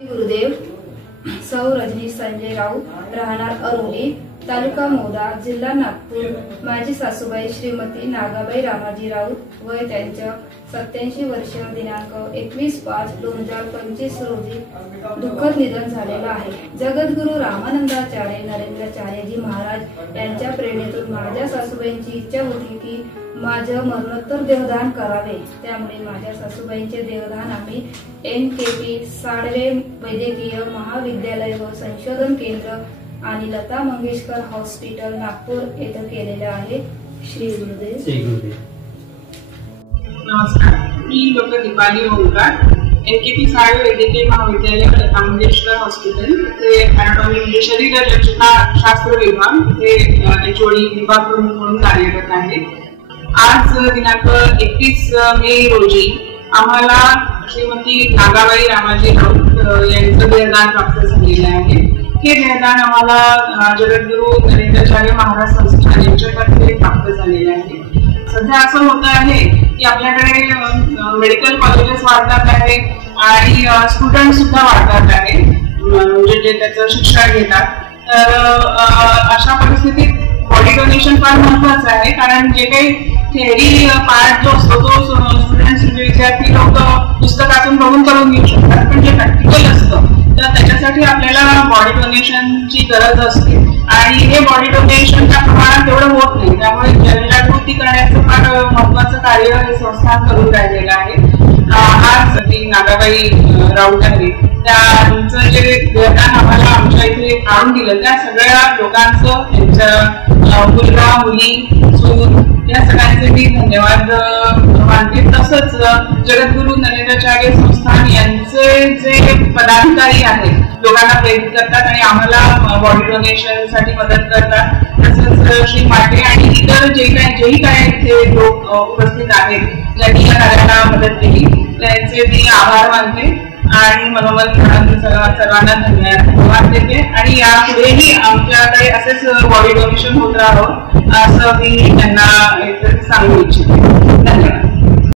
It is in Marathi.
गुरुदेव सौ रजनी संजय राऊत, राहणार अरुणी, तालुका मोदा, जिल्हा नागपूर। माझी सासूबाई श्रीमती नागाबाई रामाजी राऊत, वय त्यांचं 87 वर्ष, दिनांक 21/5/2025 रोजी दुःखद निधन झालेलं आहे। जगद्गुरु रामानंदाचार्य नरेंद्राचार्यजी महाराज यांच्या प्रेरणेतून माझ्या सासूबाईंची इच्छा होती की माझं मरणोत्तर देहदान करावे। त्यामुळे माझ्या सासूबाईंचे देहदान आम्ही NKP साडवे वैद्यकीय महाविद्यालय व संशोधन केंद्र आणि लता मंगेशकर हॉस्पिटल नागपूर येथे केलेले आहे। श्री गुरुदेव। नमस्कार, मी डॉक्टर दीपाली होळकर, NKP साडवे वैद्यकीय महाविद्यालय लता मंगेशकर हॉस्पिटल ते अॅनाटॉमी शरीर रचना शास्त्र विभाग ते HOD विभाग प्रमुख म्हणून कार्यरत आहे। आज दिनांक 21 मे रोजी आम्हाला श्रीमती नागाबाई रामाजी राऊत यांचं देहदान प्राप्त झालेलं आहे। हे देहदान आम्हाला जगद्गुरु नरेंद्राचार्य महाराज संस्थान यांच्यातर्फे प्राप्त झालेले आहे। सध्या असं होत आहे की आपल्याकडे मेडिकल कॉलेजेस वाढतात आहे आणि स्टुडंट सुद्धा वाढतात आहे, म्हणजे जे त्याचं शिक्षण घेतात। तर अशा परिस्थितीत बॉडी डोनेशन फार महत्वाचं आहे, कारण जे काही थेअरी पार्ट जो असतो तो स्टुडंट्स विद्यार्थी लोक पुस्तकातून बघून करून घेऊ शकतात, पण जे प्रॅक्टिकल असतं तर त्याच्यासाठी आपल्याला बॉडी डोनेशनची गरज असते आणि हे बॉडी डोनेशनच्या प्रमाणात तेवढं होत नाही। त्यामुळे जनजागृती करण्याचं फार महत्वाचं कार्य हे संस्थान करून राहिलेलं आहे। आज नागाबाई राऊत आहे त्यांचं जे देहदान आम्हाला आमच्या इथे आणून दिलं त्या सगळ्या लोकांचं, त्यांच्या मुलगा मुली सून या सगळ्यांचे मी धन्यवाद मानते। तसंच जगद्गुरु नरेंद्राचार्य संस्थान यांचे जे पदाधिकारी आहेत लोकांना प्रेरित करतात आणि आम्हाला बॉडी डोनेशन साठी मदत करतात, तसंच श्री माटे आणि इतर जेही काय इथे लोक उपस्थित आहेत ज्यांनी या कार्याला मदत केली त्यांचे मी आभार मानते आणि मनोमन सर्वांना धन्यवाद देते। आणि यापुढेही आमच्याकडे असेच बॉडी डोनेशन होत राहावं असं मी त्यांना सांगू इच्छिते। धन्यवाद।